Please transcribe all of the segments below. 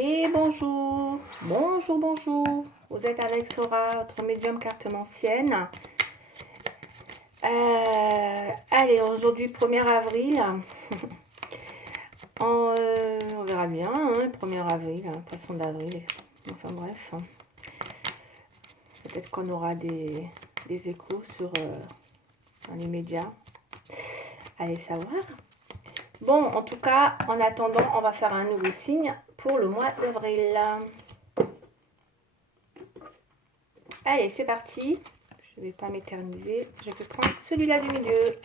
Et bonjour, bonjour, bonjour. Vous êtes avec Sora, votre médium cartomancienne. Allez, aujourd'hui 1er avril. On verra bien, hein, 1er avril, poisson d'avril. Enfin bref. Peut-être qu'on aura des échos dans les médias. Allez savoir. Bon, en tout cas, en attendant, on va faire un nouveau signe pour le mois d'avril. Allez, c'est parti. Je ne vais pas m'éterniser. Je vais prendre celui-là du milieu.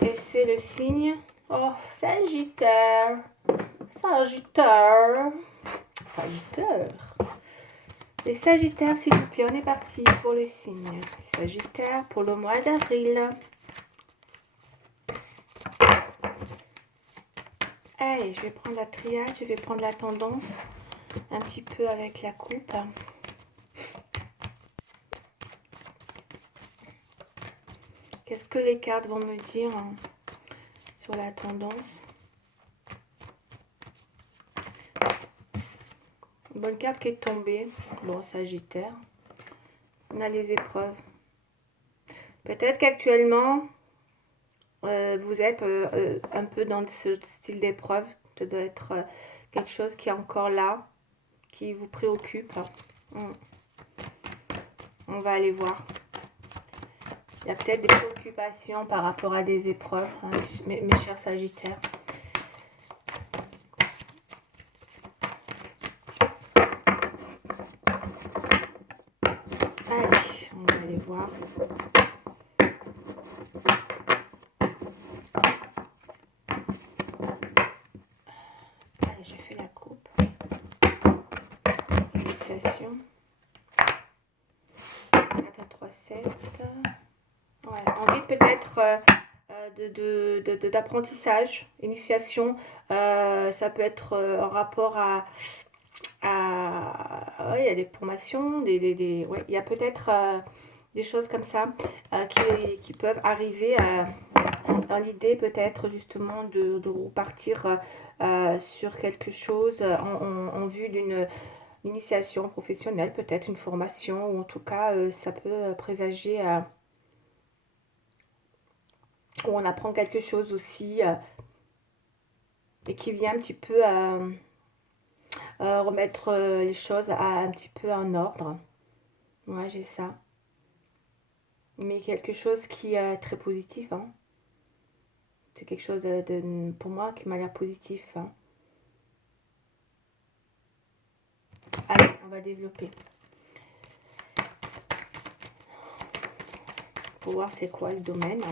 Et c'est le signe... Oh, Sagittaire. Sagittaire. Sagittaire. Les Sagittaires, s'il vous plaît, on est parti pour le signe. Sagittaire pour le mois d'avril. Allez, je vais prendre la triade, je vais prendre la tendance. Un petit peu avec la coupe. Qu'est-ce que les cartes vont me dire sur la tendance? Une bonne carte qui est tombée. Bon, Sagittaire. On a les épreuves. Peut-être qu'actuellement, vous êtes un peu dans ce style d'épreuve. Ça doit être quelque chose qui est encore là, qui vous préoccupe. On va aller voir. Il y a peut-être des préoccupations par rapport à des épreuves, hein, mes chers Sagittaires. Allez, on va aller voir. Allez, je fais la coupe. Initiation. 4 à 3, 7. Ouais, envie peut-être d'apprentissage, initiation. Ça peut être en rapport à ouais, il y a des formations, ouais, il y a peut-être des choses comme ça qui peuvent arriver dans l'idée peut-être justement de repartir sur quelque chose en vue d'une initiation professionnelle, peut-être une formation, ou en tout cas ça peut présager où on apprend quelque chose aussi et qui vient un petit peu remettre les choses un petit peu en ordre. Ouais, j'ai ça. Mais quelque chose qui est très positif. Hein. C'est quelque chose pour moi qui m'a l'air positif. Hein. Allez, on va développer. Pour voir c'est quoi le domaine.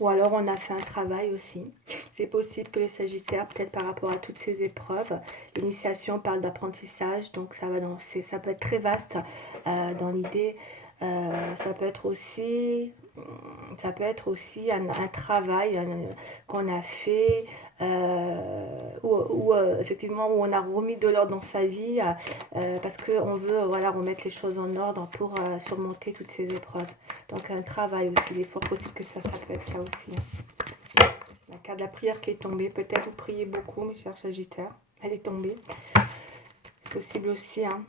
Ou alors on a fait un travail aussi. C'est possible que le Sagittaire, peut-être par rapport à toutes ces épreuves, l'initiation parle d'apprentissage, donc ça peut être très vaste dans l'idée. Ça peut être aussi un travail qu'on a fait ou effectivement où on a remis de l'ordre dans sa vie parce qu'on veut voilà, remettre les choses en ordre pour surmonter toutes ces épreuves. Donc un travail aussi, il est fort possible que ça peut être ça aussi. La carte de la prière qui est tombée, peut-être vous priez beaucoup mes chers Sagittaires, elle est tombée. C'est possible aussi. Hein.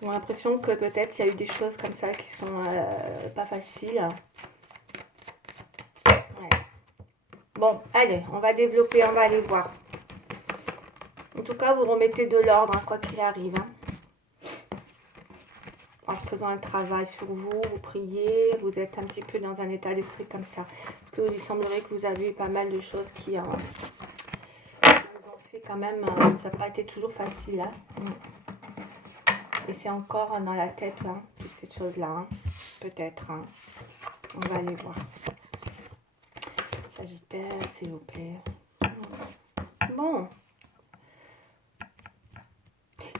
J'ai l'impression que peut-être il y a eu des choses comme ça qui sont pas faciles. Ouais. Bon, allez, on va développer, on va aller voir. En tout cas, vous remettez de l'ordre, hein, quoi qu'il arrive. Hein. En faisant un travail sur vous, vous priez, vous êtes un petit peu dans un état d'esprit comme ça. Parce qu'il semblerait que vous avez eu pas mal de choses qui vous ont fait quand même, ça n'a pas été toujours facile. Hein. Et c'est encore dans la tête, hein, toutes ces choses-là. Hein. Peut-être. Hein. On va aller voir. Sagittaire, s'il vous plaît. Bon.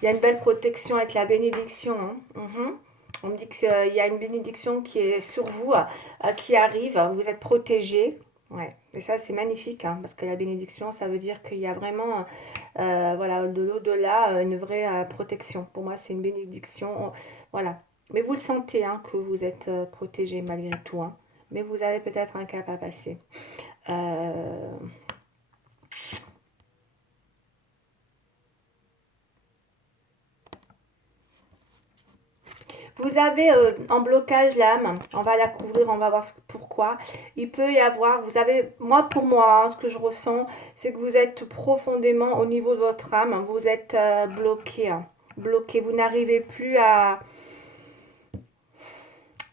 Il y a une belle protection avec la bénédiction. Hein. On me dit qu'il y a une bénédiction qui est sur vous, qui arrive. Vous êtes protégé. Ouais. Et ça, c'est magnifique. Hein, parce que la bénédiction, ça veut dire qu'il y a vraiment voilà, de l'au-delà une vraie protection. Pour moi, c'est une bénédiction. Voilà. Mais vous le sentez hein, que vous êtes protégé malgré tout. Hein. Mais vous avez peut-être un cap à passer. Euh, Vous avez en blocage l'âme, on va la couvrir, on va voir pourquoi. Il peut y avoir, vous avez, moi pour moi, hein, ce que je ressens, c'est que vous êtes profondément au niveau de votre âme, vous êtes bloqué, hein, bloqué, vous n'arrivez plus à...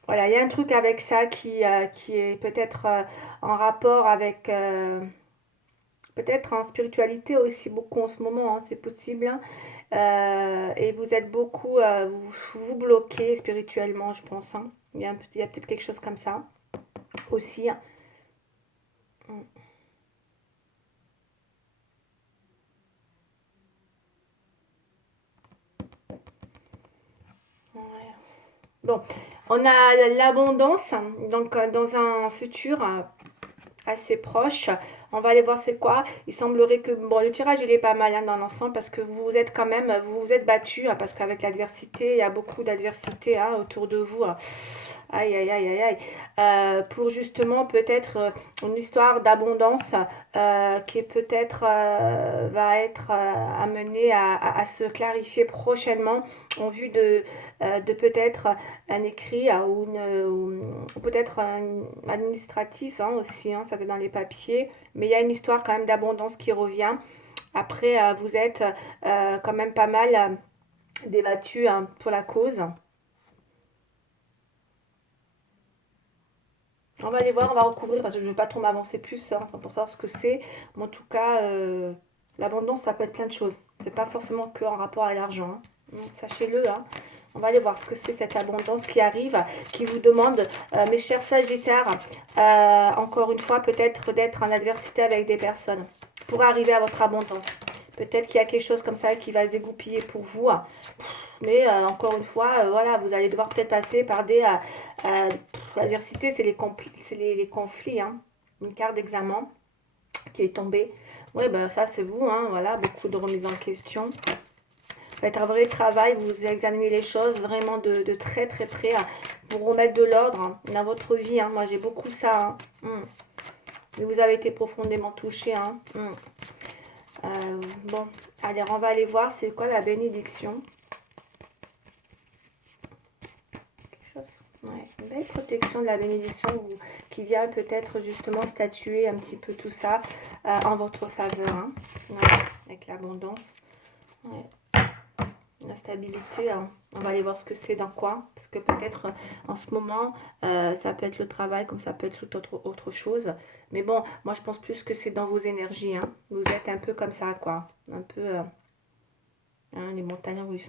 Voilà, il y a un truc avec ça qui est peut-être en rapport avec... peut-être en spiritualité aussi beaucoup en ce moment, hein, c'est possible, hein. Et vous êtes beaucoup, vous bloquez spirituellement, je pense, hein. Il y a peut-être quelque chose comme ça aussi, hein. Mm. Ouais. Bon, on a l'abondance, donc dans un futur assez proche. On va aller voir c'est quoi. Il semblerait que bon, le tirage il est pas mal, hein, dans l'ensemble parce que vous vous êtes quand même, vous vous êtes battu, hein, parce qu'avec l'adversité, il y a beaucoup d'adversité, hein, autour de vous, hein. Aïe, aïe, aïe, aïe, aïe. Pour justement peut-être une histoire d'abondance qui est peut-être va être amenée à se clarifier prochainement en vue de peut-être un écrit ou peut-être un administratif, hein, aussi, hein, ça va dans les papiers, mais il y a une histoire quand même d'abondance qui revient. Après, vous êtes quand même pas mal débattu, hein, pour la cause. On va aller voir, on va recouvrir parce que je ne veux pas trop m'avancer plus, hein, enfin, pour savoir ce que c'est. Mais en tout cas, l'abondance, ça peut être plein de choses. C'est pas forcément que en rapport à l'argent, hein. Sachez-le, hein. On va aller voir ce que c'est cette abondance qui arrive, qui vous demande, mes chers Sagittaires, encore une fois, peut-être d'être en adversité avec des personnes pour arriver à votre abondance. Peut-être qu'il y a quelque chose comme ça qui va se dégoupiller pour vous, hein. Mais encore une fois, voilà, vous allez devoir peut-être passer par des... l'adversité, c'est les conflits, hein. Une carte d'examen qui est tombée. Oui, ben ça c'est vous, hein, voilà, beaucoup de remises en question. Faites un vrai travail, vous examinez les choses vraiment de très très près, hein, pour remettre de l'ordre, hein, dans votre vie, hein. Moi j'ai beaucoup ça, hein. Mais vous avez été profondément touché, hein. Bon, allez, on va aller voir c'est quoi la bénédiction. Ouais, une belle protection de la bénédiction qui vient peut-être justement statuer un petit peu tout ça en votre faveur, hein. Ouais, avec l'abondance. Ouais. La stabilité, hein. On va aller voir ce que c'est dans quoi. Parce que peut-être en ce moment, ça peut être le travail comme ça peut être toute autre chose. Mais bon, moi je pense plus que c'est dans vos énergies, hein. Vous êtes un peu comme ça, quoi. Un peu hein, les montagnes russes.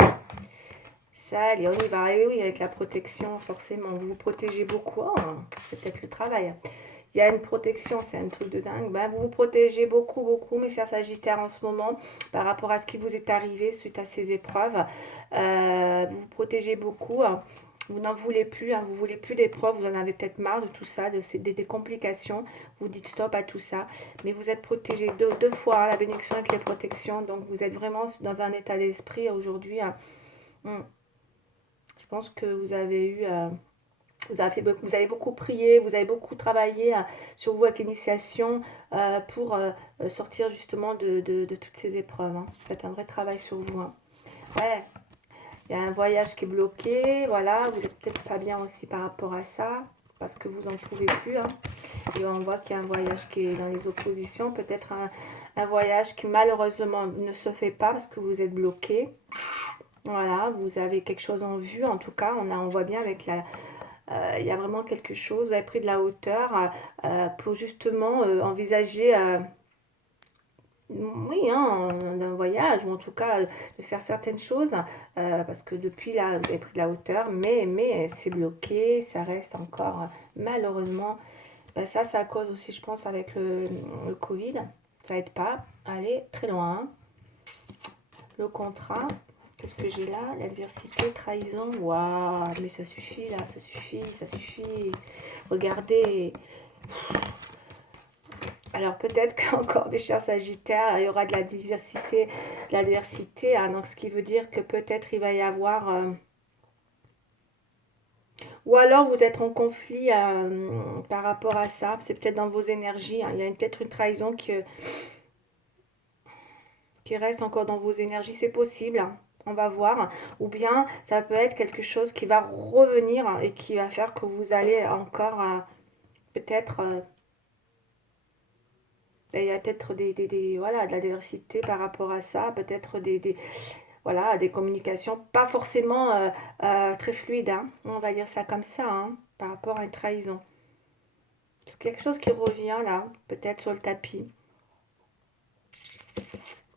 Ça, allez, on y va. Et oui, avec la protection, forcément, vous vous protégez beaucoup. Oh, c'est peut-être le travail. Il y a une protection, c'est un truc de dingue. Ben, vous vous protégez beaucoup, beaucoup, mes chers Sagittaires, en ce moment, par rapport à ce qui vous est arrivé suite à ces épreuves. Vous vous protégez beaucoup, hein. Vous n'en voulez plus, hein. Vous voulez plus d'épreuves, vous en avez peut-être marre de tout ça, des complications. Vous dites stop à tout ça. Mais vous êtes protégé deux fois, hein, la bénédiction avec les protections. Donc vous êtes vraiment dans un état d'esprit aujourd'hui, hein. Je pense que vous avez eu, vous avez beaucoup prié, vous avez beaucoup travaillé sur vous avec l'initiation pour sortir justement de toutes ces épreuves, hein. Faites un vrai travail sur vous, hein. Ouais, il y a un voyage qui est bloqué, voilà, vous n'êtes peut-être pas bien aussi par rapport à ça, parce que vous n'en pouvez plus, hein. Et on voit qu'il y a un voyage qui est dans les oppositions, peut-être un voyage qui malheureusement ne se fait pas parce que vous êtes bloqué. Voilà, vous avez quelque chose en vue, en tout cas, on voit bien avec la... il y a vraiment quelque chose, vous avez pris de la hauteur pour justement envisager, oui, hein, un voyage, ou en tout cas de faire certaines choses, parce que depuis là, vous avez pris de la hauteur, mais c'est bloqué, ça reste encore, malheureusement, ça cause aussi, je pense, avec le Covid, ça aide pas à aller très loin, hein. Le contrat, qu'est-ce que j'ai là? L'adversité, trahison. Waouh, mais ça suffit là, ça suffit, ça suffit. Regardez. Alors peut-être qu'encore, mes chers Sagittaires, il y aura de la diversité, de l'adversité, hein, donc ce qui veut dire que peut-être il va y avoir... Ou alors vous êtes en conflit par rapport à ça. C'est peut-être dans vos énergies, hein. Il y a peut-être une trahison qui reste encore dans vos énergies. C'est possible, hein. On va voir. Ou bien ça peut être quelque chose qui va revenir et qui va faire que vous allez encore peut-être... il y a peut-être voilà, de la diversité par rapport à ça. Peut-être voilà, des communications pas forcément très fluides, hein. On va dire ça comme ça, hein, par rapport à une trahison. C'est quelque chose qui revient là, peut-être sur le tapis.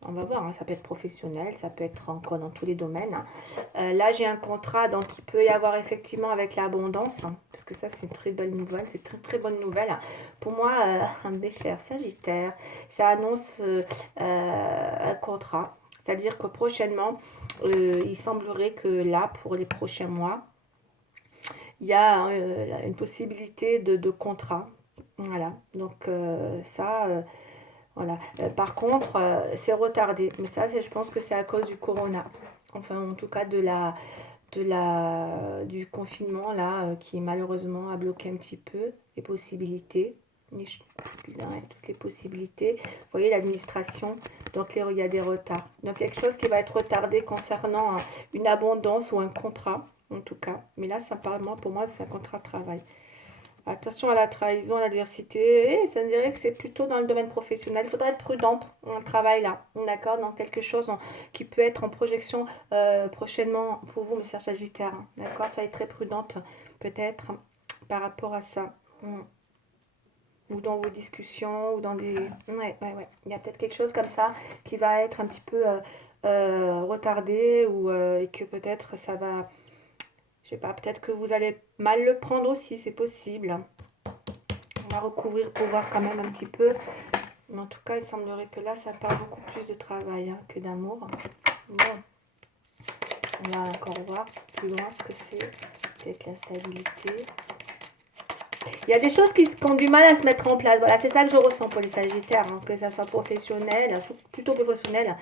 On va voir, hein, ça peut être professionnel, ça peut être encore dans tous les domaines, hein. Là, j'ai un contrat, donc il peut y avoir effectivement avec l'abondance, hein, parce que ça, c'est une très belle nouvelle, c'est une très très bonne nouvelle. Pour moi, mes chers Sagittaire, ça annonce un contrat, c'est-à-dire que prochainement, il semblerait que là, pour les prochains mois, il y a une possibilité de contrat. Voilà, donc ça, voilà. Par contre, c'est retardé. Mais ça, je pense que c'est à cause du corona. Enfin, en tout cas, du confinement, là, qui malheureusement a bloqué un petit peu les possibilités. Toutes les possibilités. Vous voyez, l'administration, donc il y a des retards. Donc, quelque chose qui va être retardé concernant une abondance ou un contrat, en tout cas. Mais là, ça parle, pour moi, c'est un contrat de travail. Attention à la trahison, à l'adversité. Ça me dirait que c'est plutôt dans le domaine professionnel. Il faudra être prudente dans le travail là. D'accord? Dans quelque chose qui peut être en projection prochainement pour vous, mes chers Sagittaires. D'accord? Soyez très prudente peut-être par rapport à ça. Ou dans vos discussions, ou dans des... Ouais, ouais, ouais. Il y a peut-être quelque chose comme ça qui va être un petit peu retardé et que peut-être ça va... Je sais pas, peut-être que vous allez mal le prendre aussi, c'est possible. On va recouvrir pour voir quand même un petit peu. Mais en tout cas, il semblerait que là, ça parle beaucoup plus de travail que d'amour. Bon, on va encore voir plus loin ce que c'est avec l'instabilité. Il y a des choses qui ont du mal à se mettre en place. Voilà, c'est ça que je ressens pour les Sagittaires, hein, que ça soit professionnel, plutôt professionnel.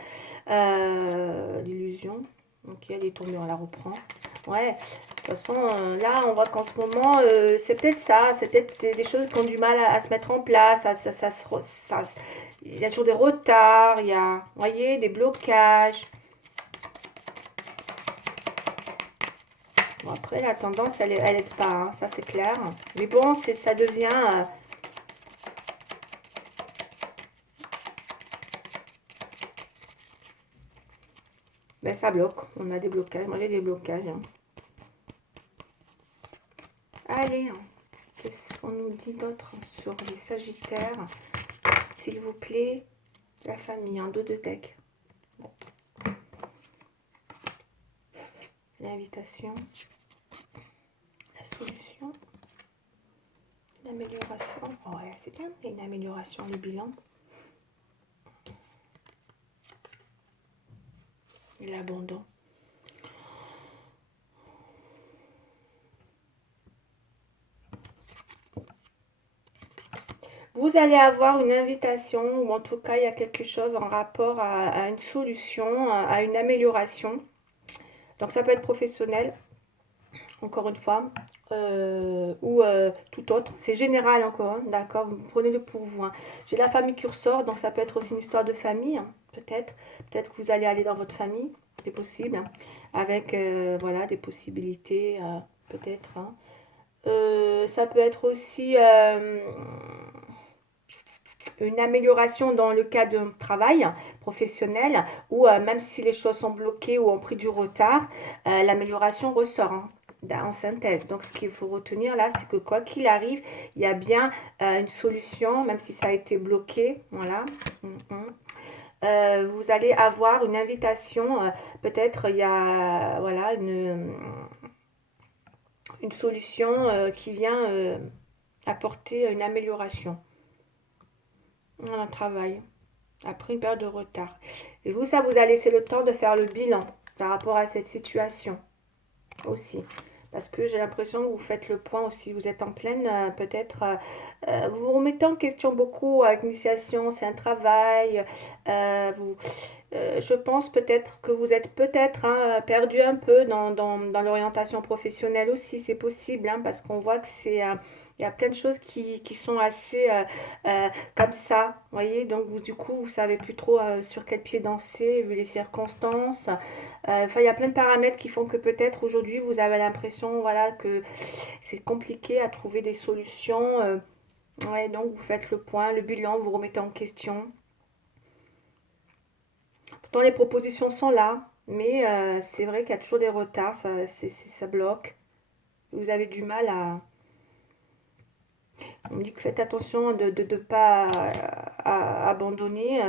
L'illusion. Ok, elle est tombée, on la reprend. Ouais, de toute façon, là, on voit qu'en ce moment, c'est peut-être ça. C'est peut-être des choses qui ont du mal à se mettre en place. Il y a toujours des retards, il y a, vous voyez, des blocages. Bon, après, la tendance, elle est pas, hein, ça c'est clair. Mais bon, ça devient... ben, ça bloque. On a des blocages. Moi, j'ai des blocages, hein. Allez, hein. Qu'est-ce qu'on nous dit d'autre sur les Sagittaires? S'il vous plaît, la famille, en dos de deck. Bon. L'invitation, la solution, l'amélioration. Oh, ouais, c'est bien, une amélioration, le bilan. L'abandon. Vous allez avoir une invitation, ou en tout cas, il y a quelque chose en rapport à une solution, à une amélioration. Donc, ça peut être professionnel, encore une fois, ou tout autre. C'est général encore, hein, d'accord? Vous prenez-le pour vous, hein. J'ai la famille qui ressort, donc ça peut être aussi une histoire de famille, hein, peut-être. Peut-être que vous allez aller dans votre famille, c'est possible, hein, avec, voilà, des possibilités, peut-être, hein. Ça peut être aussi une amélioration dans le cas d'un travail professionnel où même si les choses sont bloquées ou ont pris du retard, l'amélioration ressort, hein, en synthèse. Donc ce qu'il faut retenir là, c'est que quoi qu'il arrive, il y a bien une solution, même si ça a été bloqué. Voilà. Vous allez avoir une invitation, peut-être il y a voilà, une solution qui vient apporter une amélioration dans le travail après une période de retard. Et vous, ça vous a laissé le temps de faire le bilan par rapport à cette situation aussi. Parce que j'ai l'impression que vous faites le point aussi. Vous êtes en pleine, peut-être, vous vous remettez en question beaucoup avec l'initiation, c'est un travail. Vous, je pense peut-être que vous êtes peut-être hein, perdu un peu dans l'orientation professionnelle aussi, c'est possible, hein, parce qu'on voit que il y a plein de choses qui sont assez comme ça, vous voyez, donc vous, du coup, vous savez plus trop sur quel pied danser, vu les circonstances. Enfin, il y a plein de paramètres qui font que peut-être aujourd'hui, vous avez l'impression, voilà, que c'est compliqué à trouver des solutions. Ouais, donc vous faites le point, le bilan, vous remettez en question. Pourtant, les propositions sont là, mais c'est vrai qu'il y a toujours des retards, ça bloque. Vous avez du mal à... On me dit que faites attention de ne pas abandonner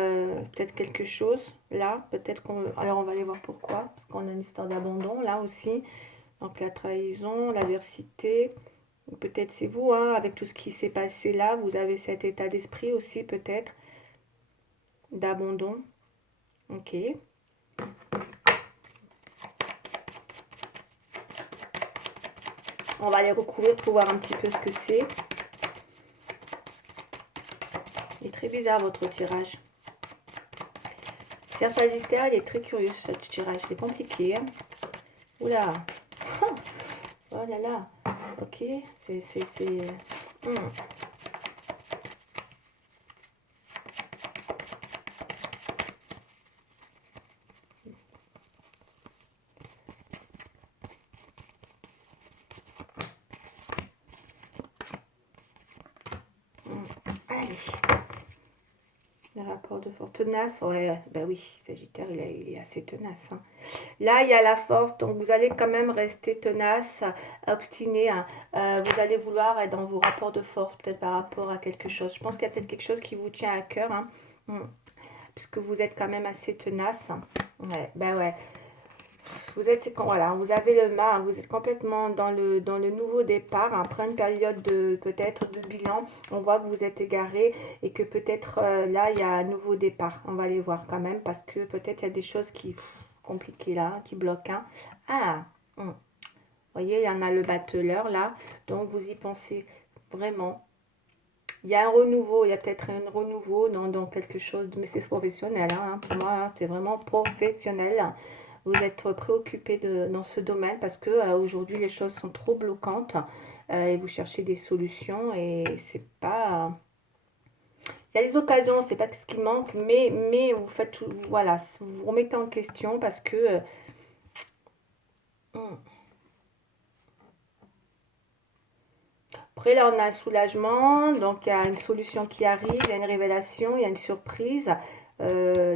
peut-être quelque chose. Là, peut-être qu'on... Alors, on va aller voir pourquoi. Parce qu'on a une histoire d'abandon, là aussi. Donc, la trahison, l'adversité. Peut-être c'est vous, hein, avec tout ce qui s'est passé là. Vous avez cet état d'esprit aussi, peut-être, d'abandon. Ok. On va les recouvrir pour voir un petit peu ce que c'est. Il est très bizarre votre tirage. Serge Sagittaire, il est très curieux ce tirage. Il est compliqué. Hein. Oula. Oh là là. Ok. C'est... Allez. Le rapport de force tenace. Ouais, ben oui, Sagittaire, il est assez tenace. Hein. Là, il y a la force, donc vous allez quand même rester tenace, obstiné. Hein. Vous allez vouloir être dans vos rapports de force, peut-être par rapport à quelque chose. Je pense qu'il y a peut-être quelque chose qui vous tient à cœur, hein. Puisque vous êtes quand même assez tenace. Ouais, ben ouais. Vous êtes, voilà, vous avez le mal, vous êtes complètement dans le nouveau départ. Après une période de peut-être de bilan, on voit que vous êtes égaré et que peut-être là, il y a un nouveau départ. On va aller voir quand même parce que peut-être il y a des choses qui compliquées là, qui bloquent. Hein. Ah, vous voyez, il y en a le battleur là. Donc, vous y pensez vraiment. Il y a un renouveau, il y a peut-être un renouveau dans quelque chose, mais c'est professionnel. Hein, pour moi, hein, c'est vraiment professionnel. Vous êtes préoccupé dans ce domaine parce que aujourd'hui les choses sont trop bloquantes et vous cherchez des solutions et c'est pas. Il y a les occasions, c'est pas ce qui manque, mais vous faites tout, voilà, vous vous remettez en question parce que hmm. Après là on a un soulagement, donc il y a une solution qui arrive, il y a une révélation, il y a une surprise.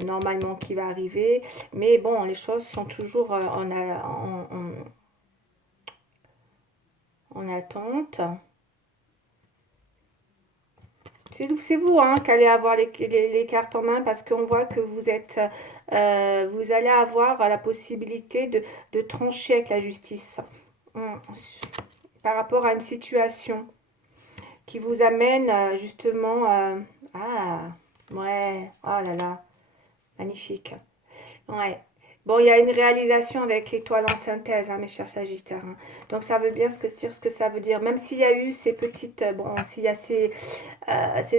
Normalement qui va arriver, mais bon, les choses sont toujours en attente. C'est vous hein, qui allez avoir les cartes en main parce qu'on voit que vous êtes, vous allez avoir la possibilité de trancher avec la justice par rapport à une situation qui vous amène justement, ah, ouais, oh là là, magnifique. Ouais. Bon, il y a une réalisation avec l'étoile en synthèse, hein, mes chers Sagittaires. Hein. Donc, ça veut bien dire ce que ça veut dire. Même s'il y a eu ces petites... bon, s'il y a ces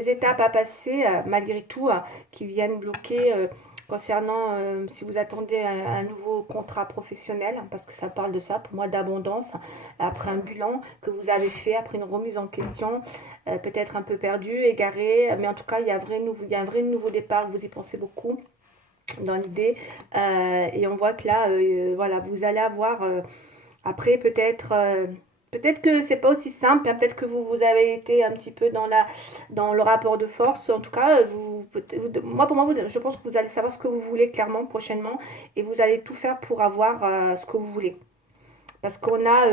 étapes à passer, malgré tout, qui viennent bloquer concernant si vous attendez un nouveau contrat professionnel, parce que ça parle de ça, pour moi, d'abondance, après un bilan que vous avez fait, après une remise en question, peut-être un peu perdu, égaré, mais en tout cas, il y a un vrai nouveau départ, vous y pensez beaucoup dans l'idée. Et on voit que là, voilà, vous allez avoir après peut-être que c'est pas aussi simple, hein, peut-être que vous avez été un petit peu dans le rapport de force. En tout cas, moi pour moi, je pense que vous allez savoir ce que vous voulez clairement prochainement et vous allez tout faire pour avoir ce que vous voulez. Parce qu'on a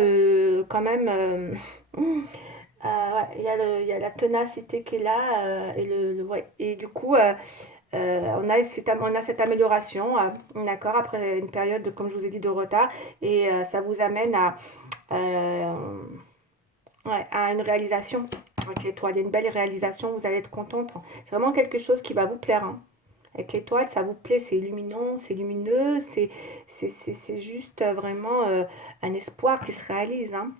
quand même ouais, il y a la ténacité qui est là et ouais. Et du coup on a cette amélioration, d'accord, après une période, comme je vous ai dit, de retard, et ça vous amène euh, ouais, à une réalisation. Avec l'étoile, il y a une belle réalisation, vous allez être contente. C'est vraiment quelque chose qui va vous plaire. Hein. Avec l'étoile, ça vous plaît, c'est illuminant, c'est lumineux, c'est juste vraiment un espoir qui se réalise. Hein.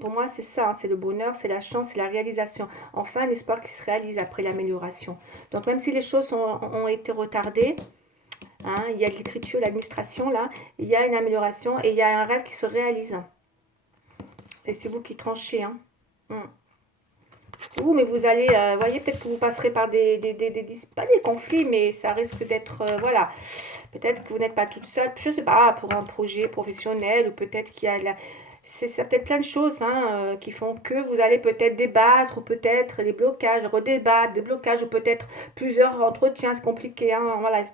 Pour moi, c'est ça, hein, c'est le bonheur, c'est la chance, c'est la réalisation. Enfin, un espoir qui se réalise après l'amélioration. Donc, même si les choses ont été retardées, hein, il y a de l'écriture, l'administration, là, il y a une amélioration et il y a un rêve qui se réalise. Et c'est vous qui tranchez. Hein. Ouh, mais vous allez, voyez, peut-être que vous passerez par pas des conflits, mais ça risque d'être, voilà, peut-être que vous n'êtes pas toute seule, je ne sais pas, pour un projet professionnel, ou peut-être qu'il y a c'est peut-être plein de choses hein, qui font que vous allez peut-être débattre, ou peut-être des blocages, redébattre, des blocages, ou peut-être plusieurs entretiens, c'est compliqué, hein, voilà.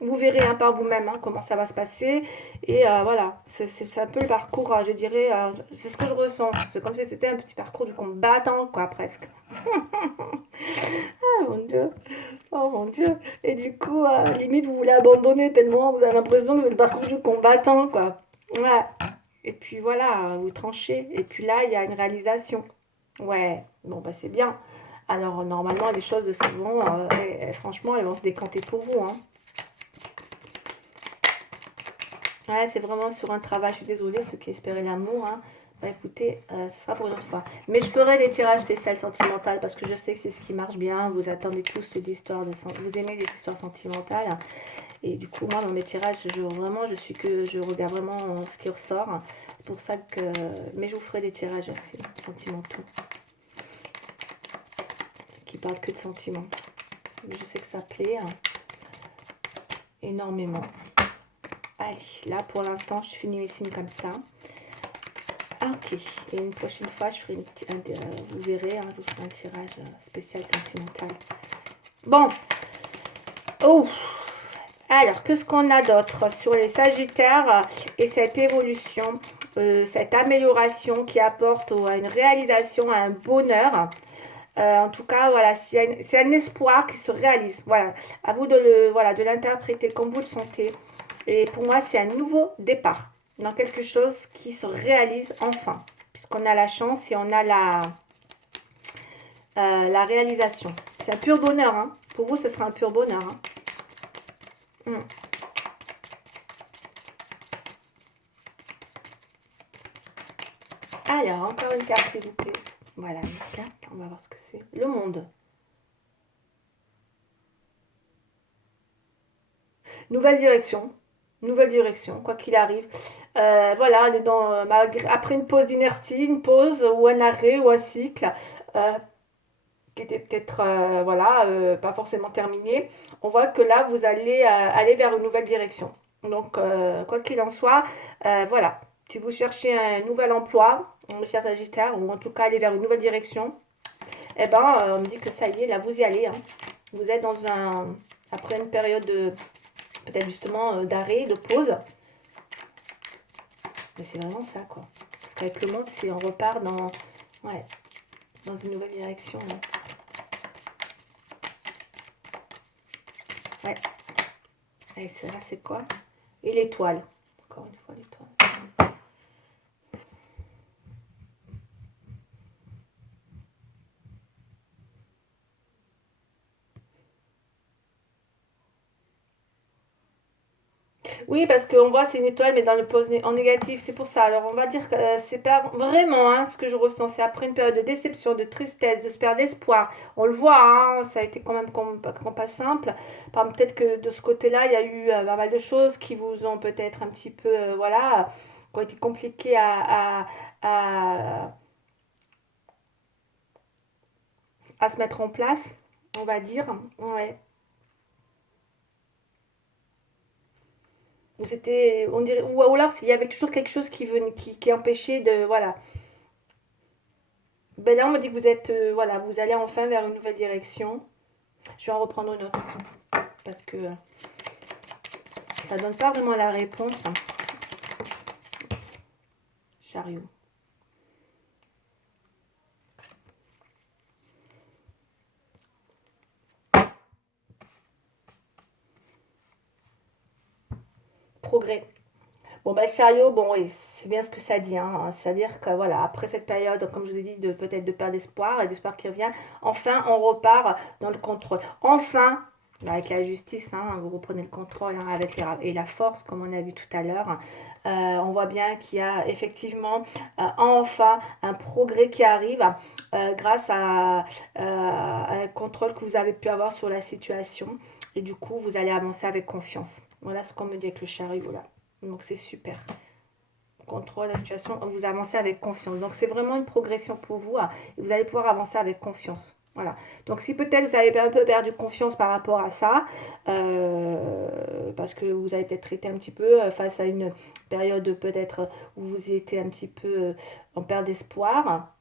Vous verrez hein, par vous-même hein, comment ça va se passer. Et voilà, c'est un peu le parcours, je dirais, c'est ce que je ressens. C'est comme si c'était un petit parcours du combattant, quoi, presque. Ah mon Dieu, oh mon Dieu. Et du coup, limite, vous voulez abandonner tellement vous avez l'impression que c'est le parcours du combattant, quoi. Ouais. Et puis voilà, vous tranchez. Et puis là, il y a une réalisation. Ouais, bon, bah c'est bien. Alors, normalement, les choses se vont, franchement, elles vont se décanter pour vous, hein. Ouais, c'est vraiment sur un travail. Je suis désolée, ceux qui espéraient l'amour, hein. Bah écoutez, ce sera pour une autre fois. Mais je ferai des tirages spéciaux sentimentaux parce que je sais que c'est ce qui marche bien. Vous attendez tous des histoires vous aimez les histoires sentimentales. Et du coup, moi, dans mes tirages, je regarde vraiment ce qui ressort. C'est pour ça que... Mais je vous ferai des tirages aussi sentimentaux qui parlent que de sentiments. Je sais que ça plaît hein, énormément. Allez, là, pour l'instant, je finis mes signes comme ça. Ah, ok. Et une prochaine fois, je ferai vous verrez, hein, je vous ferai un tirage spécial sentimental. Bon. Oh. Alors, qu'est-ce qu'on a d'autre sur les Sagittaires et cette évolution, cette amélioration qui apporte à une réalisation, à un bonheur. En tout cas, voilà, c'est un espoir qui se réalise. Voilà, à vous de l'interpréter comme vous le sentez. Et pour moi, c'est un nouveau départ dans quelque chose qui se réalise enfin, puisqu'on a la chance et on a la réalisation. C'est un pur bonheur. Hein. Pour vous, ce sera un pur bonheur. Hein. Alors, encore une carte, s'il vous plaît. Voilà, une carte. On va voir ce que c'est. Le monde. Nouvelle direction. Nouvelle direction, quoi qu'il arrive. Voilà, après une pause d'inertie, une pause ou un arrêt ou un cycle qui était peut-être voilà, pas forcément terminé, on voit que là, vous allez aller vers une nouvelle direction. Donc, quoi qu'il en soit, voilà. Si vous cherchez un nouvel emploi, mon cher Sagittaire, ou en tout cas aller vers une nouvelle direction, eh ben, on me dit que ça y est, là, vous y allez. Hein. Vous êtes après une période peut-être justement d'arrêt, de pause. Mais c'est vraiment ça, quoi. Parce qu'avec le monde, on repart dans une nouvelle direction. Là. Ouais. Et là, c'est quoi? Et l'étoile. Encore une fois, l'étoile. Oui, parce qu'on voit c'est une étoile, mais dans le pose en négatif, c'est pour ça. Alors, on va dire que c'est pas vraiment hein, ce que je ressens. C'est après une période de déception, de tristesse, de perte d'espoir. On le voit, hein, ça a été quand même pas simple. Peut-être que de ce côté-là, il y a eu pas mal de choses qui vous ont peut-être un petit peu, voilà, qui ont été compliquées à se mettre en place, on va dire. Ouais. C'était, on dirait, ou alors s'il y avait toujours quelque chose qui empêchait de, voilà. Ben là, on me dit que vous êtes, voilà, vous allez enfin vers une nouvelle direction. Je vais en reprendre une autre parce que ça donne pas vraiment la réponse. Hein. Chariot. Progrès. Bon, ben, le chariot, bon, oui, c'est bien ce que ça dit. Hein. C'est-à-dire que, voilà, après cette période, comme je vous ai dit, peut-être de perdre d'espoir et d'espoir qui revient, enfin, on repart dans le contrôle. Enfin, avec la justice, hein, vous reprenez le contrôle hein, avec et la force, comme on a vu tout à l'heure. On voit bien qu'il y a effectivement enfin un progrès qui arrive grâce à un contrôle que vous avez pu avoir sur la situation. Et du coup, vous allez avancer avec confiance. Voilà ce qu'on me dit avec le chariot là. Donc c'est super. Contrôle la situation, vous avancez avec confiance. Donc c'est vraiment une progression pour vous. Hein, et vous allez pouvoir avancer avec confiance. Voilà. Donc si peut-être vous avez un peu perdu confiance par rapport à ça, parce que vous avez peut-être été un petit peu face à une période peut-être où vous étiez un petit peu en perte d'espoir,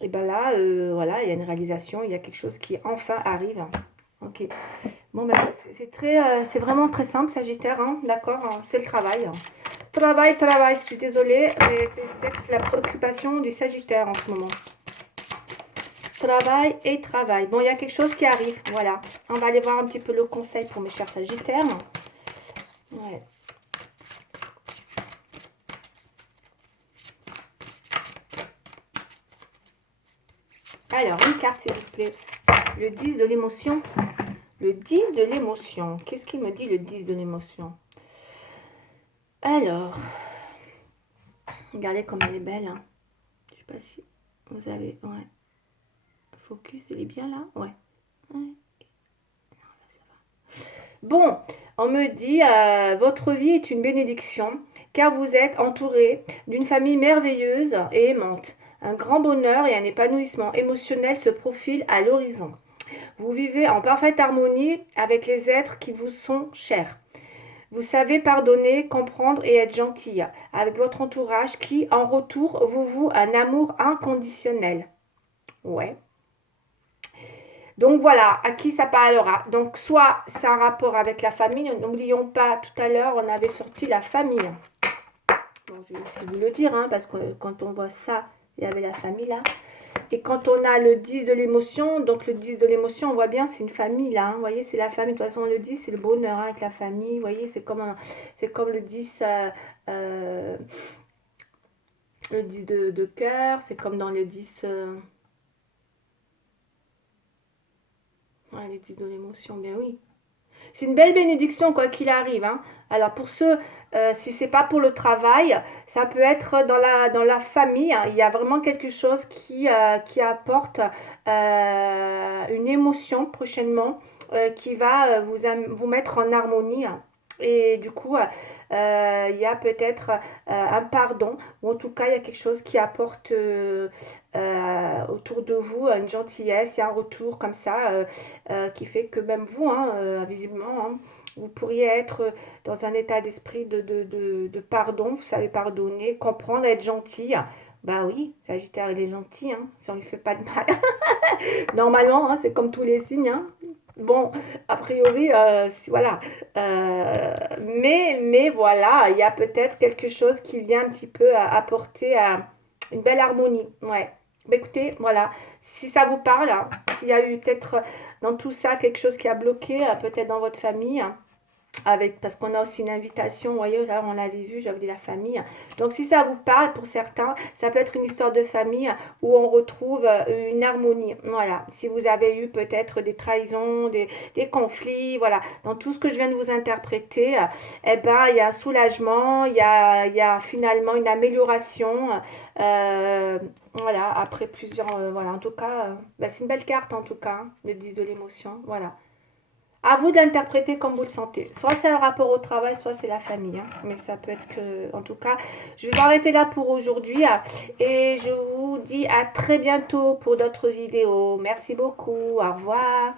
et bien là, voilà, il y a une réalisation, il y a quelque chose qui enfin arrive. Ok. Bon, ben, c'est vraiment très simple, Sagittaire, hein, d'accord, hein, c'est le travail. Travail, travail, je suis désolée, mais c'est peut-être la préoccupation du Sagittaire en ce moment. Travail et travail. Bon, il y a quelque chose qui arrive, voilà. On va aller voir un petit peu le conseil pour mes chers Sagittaires. Ouais. Alors, une carte, s'il vous plaît. Le 10 de l'émotion. Le 10 de l'émotion. Qu'est-ce qu'il me dit, le 10 de l'émotion? Alors, regardez comme elle est belle. Hein. Je ne sais pas si vous avez... Ouais. Focus, elle est bien là? Ouais. Ouais. Bon, on me dit, votre vie est une bénédiction, car vous êtes entouré d'une famille merveilleuse et aimante. Un grand bonheur et un épanouissement émotionnel se profilent à l'horizon. Vous vivez en parfaite harmonie avec les êtres qui vous sont chers. Vous savez pardonner, comprendre et être gentil avec votre entourage qui, en retour, vous voue un amour inconditionnel. Ouais. Donc voilà, à qui ça parlera. Donc soit c'est un rapport avec la famille. N'oublions pas, tout à l'heure, on avait sorti la famille. Bon, je vais aussi vous le dire, hein, parce que quand on voit ça, il y avait la famille là. Et quand on a le 10 de l'émotion, donc le 10 de l'émotion, on voit bien, c'est une famille là. Hein, vous voyez, c'est la famille. De toute façon, le 10, c'est le bonheur hein, avec la famille. Vous voyez, c'est comme le 10, le 10 de cœur. C'est comme dans le 10... ouais, le 10 de l'émotion, bien oui. C'est une belle bénédiction, quoi qu'il arrive. Hein. Alors, pour ceux, si c'est pas pour le travail, ça peut être dans la famille. Hein. Il y a vraiment quelque chose qui apporte une émotion prochainement qui va vous mettre en harmonie. Hein. Et du coup, il y a peut-être un pardon, ou en tout cas, il y a quelque chose qui apporte autour de vous une gentillesse et un retour comme ça qui fait que même vous, hein, visiblement, hein, vous pourriez être dans un état d'esprit de pardon, vous savez pardonner, comprendre, être gentil. Bah oui, Sagittaire, il est gentil, hein, si on ne lui fait pas de mal. Normalement, hein, c'est comme tous les signes. Hein. Bon, a priori, voilà. Mais voilà, il y a peut-être quelque chose qui vient un petit peu apporter une belle harmonie. Ouais. Bah, écoutez, voilà. Si ça vous parle, hein, s'il y a eu peut-être dans tout ça quelque chose qui a bloqué, peut-être dans votre famille, hein, parce qu'on a aussi une invitation, vous voyez, là on l'avait vu, j'avais dit la famille. Donc si ça vous parle, pour certains, ça peut être une histoire de famille où on retrouve une harmonie. Voilà, si vous avez eu peut-être des trahisons, des conflits, voilà, dans tout ce que je viens de vous interpréter, eh ben, il y a un soulagement, il y a finalement une amélioration. Voilà, après plusieurs, voilà, en tout cas, bah, c'est une belle carte en tout cas, hein, le 10 de l'émotion, voilà. À vous d'interpréter comme vous le sentez. Soit c'est un rapport au travail, soit c'est la famille. Hein. Mais ça peut être que... En tout cas, je vais m'arrêter là pour aujourd'hui. Et je vous dis à très bientôt pour d'autres vidéos. Merci beaucoup. Au revoir.